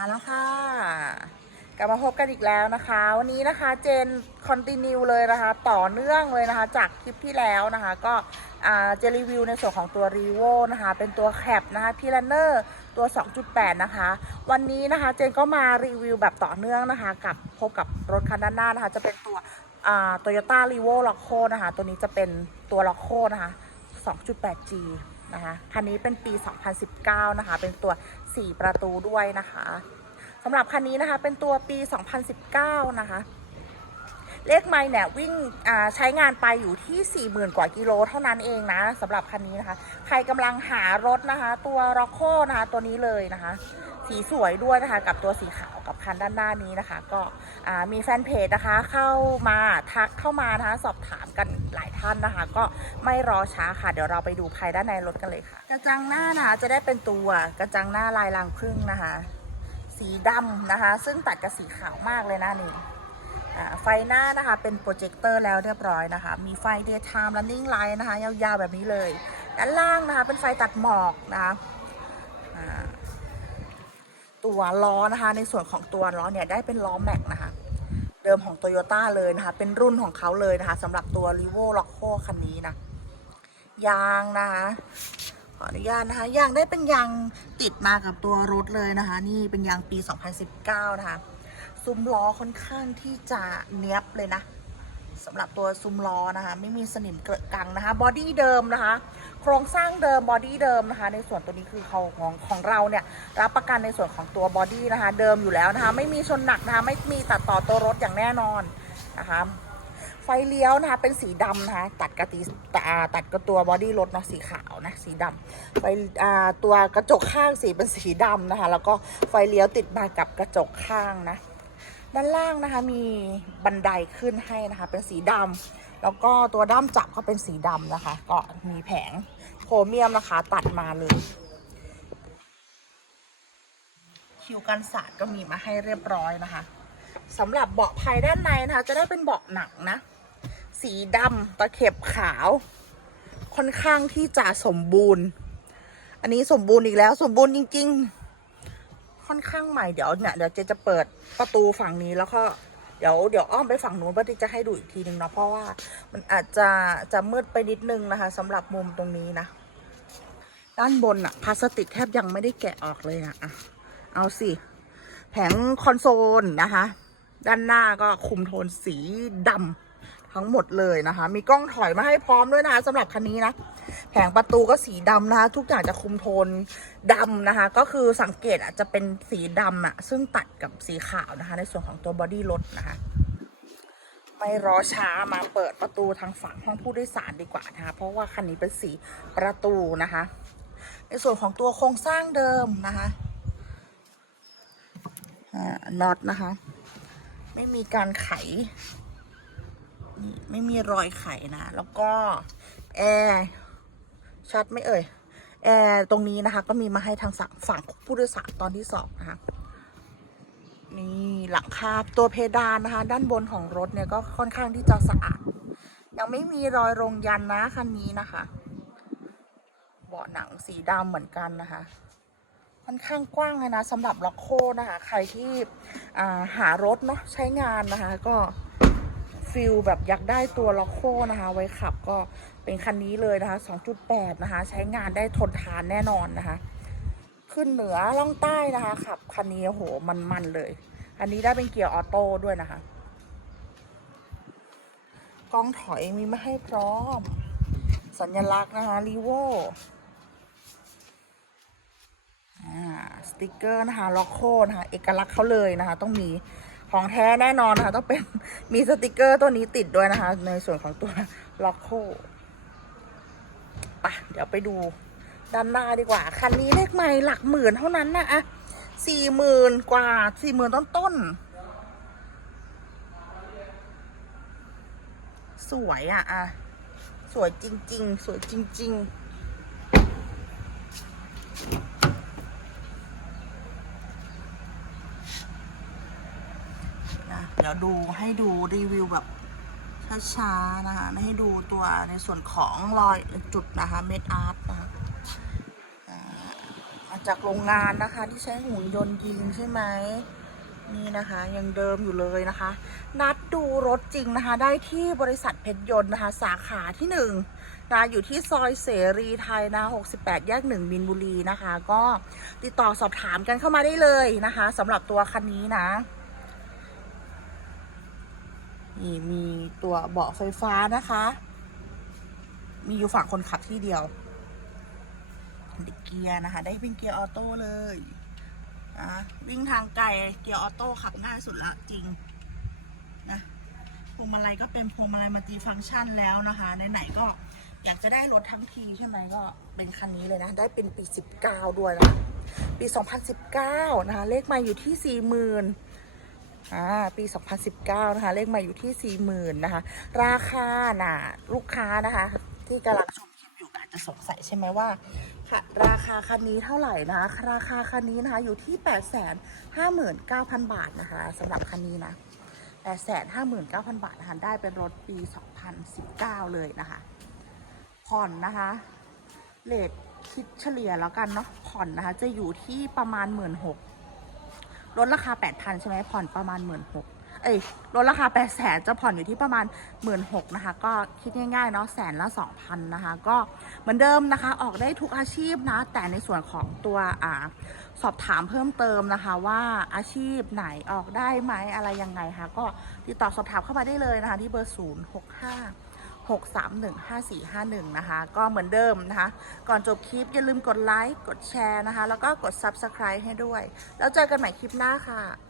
มาแล้วค่ะ กลับมาพบกันอีกแล้วนะคะ วันนี้นะคะเจนคอนติเนียเลยนะคะ ต่อเนื่องเลยนะคะ จากคลิปที่แล้วนะคะ ก็จะรีวิวในส่วนของตัว r ีโวนะคะ เป็นตัวแคปนะคะพีลันเนอร์ตัว 2.8 นะคะ วันนี้นะคะเจนก็มารีวิวแบบต่อเนื่องนะคะ กับพบกับรถคันด้านหน้านะคะ จะเป็นตัวโตโยต้ารีโวล็อกโคนะคะ ตัวนี้จะเป็นตัวล็อกโคนะคะ 2.8G นะคะคันนี้เป็นปี 2019 นะคะ เป็นตัว 4 ประตูด้วยนะคะสำหรับคันนี้นะคะ เป็นตัวปี 2019 นะคะ เลขไม่เนี่ยวิ่งใช้งานไปอยู่ที่ 40,000 กว่ากิโลเท่านั้นเองนะสำหรับคันนี้นะคะ ใครกำลังหารถนะคะ ตัวร็อกโคนะคะ ตัวนี้เลยนะคะ สีสวยด้วยนะคะ กับตัวสีขาวกับคันด้านหน้านี้นะคะ ก็มีแฟนเพจนะคะ เข้ามาทักเข้ามานะคะ สอบถามกันหลายท่านนะคะ ก็ไม่รอช้าค่ะ เดี๋ยวเราไปดูภายด้านในรถกันเลยค่ะ กระจังหน้านะคะจะได้เป็นตัวกระจังหน้าลายรางพึ่งนะคะ สีดำนะคะ ซึ่งตัดกับสีขาวมากเลยนะนี่ไฟหน้านะคะเป็นโปรเจคเตอร์แล้วเรียบร้อยนะคะ มีไฟ daytime running light นะคะ ยาวๆแบบนี้เลย ด้านล่างนะคะ เป็นไฟตัดหมอกนะคะ ตัวล้อนะคะ ในส่วนของตัวล้อเนี่ยได้เป็นล้อแม็กนะคะ เดิมของ Toyota เลยนะคะ เป็นรุ่นของเขาเลยนะคะสำหรับตัว r e v o l o c o คันนี้นะยางนะคะขออนุญาตนะคะยางได้เป็นยางติดมากับตัวรถเลยนะคะ นี่เป็นยางปี 2019 นะคะ ซุ้มล้อค่อนข้างที่จะเนี้ยบเลยนะ สำหรับตัวซุ้มล้อนะคะ ไม่มีสนิมเกลอะกังนะคะบอดี้เดิมนะคะ โครงสร้างเดิมบอดี้เดิมนะคะ ในส่วนตัวนี้คือเขาของของเราเนี่ยรับประกันในส่วนของตัวบอดี้นะคะ เดิมอยู่แล้วนะคะ ไม่มีชนหนักนะคะไม่มีตัดต่อตัวรถอย่างแน่นอนนะคะไฟเลี้ยวนะคะเป็นสีดำนะคะตัดกระตีอ่าตัดกับตัวบอดี้รถเนาะสีขาวนะสีดำไฟตัวกระจกข้างสีเป็นสีดำนะคะ แล้วก็ไฟเลี้ยวติดมากับกระจกข้างนะ ด้านล่างนะคะมีบันไดขึ้นให้นะคะ เป็นสีดำแล้วก็ตัวด้ามจับก็เป็นสีดำนะคะ ก็มีแผงโครเมียมนะคะ ตัดมาเลยคิวกันสาดก็มีมาให้เรียบร้อยนะคะสำหรับเบาะภายด้านในนะคะ จะได้เป็นเบาะหนังนะ สีดำตะเข็บขาว ค่อนข้างที่จะสมบูรณ์ อันนี้สมบูรณ์อีกแล้ว สมบูรณ์จริง ๆ ค่อนข้างใหม่เดี๋ยวเนี่ยเดี๋ยวเจจะเปิดประตูฝั่งนี้แล้วก็เดี๋ยวเดี๋ยวอ้อมไปฝั่งนู้นเพื่อที่จะให้ดูอีกทีนึงเนาะเพราะว่ามันอาจจะจะมืดไปนิดนึงนะคะสำหรับมุมตรงนี้นะ ด้านบนอะพลาสติกแทบยังไม่ได้แกะออกเลยนะอะเอาสิแผงคอนโซลนะคะ ด้านหน้าก็คุมโทนสีดำทั้งหมดเลยนะคะ มีกล้องถอยมาให้พร้อมด้วยนะคะสำหรับคันนี้นะ แผงประตูก็สีดำนะคะ ทุกอย่างจะคุมโทนดำนะคะ ก็คือสังเกตอาจจะเป็นสีดำอะซึ่งตัดกับสีขาวนะคะ ในส่วนของตัวบอดี้รถนะคะไม่รอช้ามาเปิดประตูทางฝั่งห้องผู้โดยสารดีกว่านะคะ เพราะว่าคันนี้เป็นสีประตูนะคะ ในส่วนของตัวโครงสร้างเดิมนะคะน็อตนะคะ ไม่มีการไข ไม่มีรอยไขนะ แล้วก็แอร์ ชัดไม่เอ่ย แอร์ตรงนี้นะคะ ก็มีมาให้ทางฝั่งฝั่งผู้โดยสารตอนที่สองนะคะ นี่หลังคาตัวเพดานนะคะ ด้านบนของรถเนี่ยก็ค่อนข้างที่จะสะอาด ยังไม่มีรอยรงยันนะคันนี้นะคะ เบาะหนังสีดำเหมือนกันนะคะค่อนข้างกว้างเลยนะสำหรับล็อกโคนะคะ ใครที่อ่าหารถเนาะใช้งานนะคะก็ ฟิลแบบอยากได้ตัวล็อกโคนะคะ ไว้ขับก็เป็นคันนี้เลยนะคะ 2.8 นะคะ ใช้งานได้ทนทานแน่นอนนะคะ ขึ้นเหนือล่องใต้นะคะขับคันนี้โอ้โหมันเลย อันนี้ได้เป็นเกียร์ออโต้ด้วยนะคะกล้องถอยมีมาให้พร้อม สัญลักษณ์นะคะรีโวอสติกเกอร์นะคะล็อกโคนะคะเอกลักษณ์เขาเลยนะคะ ต้องมี ของแท้แน่นอนนะคะต้องเป็นมีสติกเกอร์ตัวนี้ติดด้วยนะคะ ในส่วนของตัวล็อกโคปะเดี๋ยวไปดูด้านหน้าดีกว่า คันนี้เลขไม่หลักหมื่นเท่านั้นนะอะสี่หมื่นกว่าสี่หมื่นต้นต้นสวยอะอะสวยจริง ๆ สวยจริง ๆ นะ เดี๋ยวดูให้ดูรีวิวแบบช้าๆนะคะให้ดูตัวในส่วนของรอยจุดนะคะเม็ดอาร์ตนะคะมาจากโรงงานนะคะที่ใช้หุ่นยนต์ยิงใช่ไหมนี่นะคะยังเดิมอยู่เลยนะคะ นัดดูรถจริงนะคะ ได้ที่บริษัทเพชรยนต์นะคะ สาขาที่หนึ่งนะอยู่ที่ซอยเสรีไทยนะ68 แยกหนึ่งมินบุรีนะคะ ก็ติดต่อสอบถามกันเข้ามาได้เลยนะคะสำหรับตัวคันนี้นะ นี่มีตัวเบาะไฟฟ้านะคะ มีอยู่ฝั่งคนขับที่เดียวเด็กเกียร์นะคะ ได้เป็นเกียร์ออโต้เลยนะวิ่งทางไกลเกียร์ออโต้ขับง่ายสุดละจริงนะพวงมาลัยก็เป็นพวงมาลัยมัลติฟังก์ชันแล้วนะคะไหนๆก็อยากจะได้รถทั้งทีใช่ไหมก็เป็นคันนี้เลยนะ ได้เป็นปี 19 ด้วยนะปี 2019 นะคะ เลขมาอยู่ที่ 40,000 อ่าปี 2019 นะคะ เลขใหม่อยู่ที่ 40,000 นะคะ ราคาน่ะ ลูกค้านะคะ ที่กำลังชมคลิปอยู่อาจจะสงสัยใช่ไหมว่าค่ะราคาคันนี้เท่าไหร่นะคะ ราคาคันนี้นะคะ อยู่ที่ 859,000 บาทนะคะสำหรับคันนี้นะ 859,000 บาทนะคะได้เป็นรถปี 2019 เลยนะคะ ผ่อนนะคะเลทคิดเฉลี่ยแล้วกันเนาะผ่อนนะคะ จะอยู่ที่ประมาณ 1 6ื่น ลดราคา 8,000 ใช่ไหมผ่อนประมาณ 1 6ื่นเอ้ยลดราคา 8 0 0แสนจะผ่อนอยู่ที่ประมาณ 1 6ื่นนะคะ ก็คิดง่ายๆเนาะแสนละ 2,000 นะคะ ก็เหมือนเดิมนะคะ ออกได้ทุกอาชีพนะ แต่ในส่วนของตัวอ่าสอบถามเพิ่มเติมนะคะว่าอาชีพไหนออกได้ไหมอะไรยังไงคะก็ติดต่อสอบถามเข้ามาได้เลยนะคะ ที่เบอร์ 0 6 5 6 3 1 5 4 5 1 นะคะ ก็เหมือนเดิมนะคะ ก่อนจบคลิปอย่าลืมกดไลค์ กดแชร์นะคะ แล้วก็กด Subscribe ให้ด้วย แล้วเจอกันใหม่คลิปหน้าค่ะ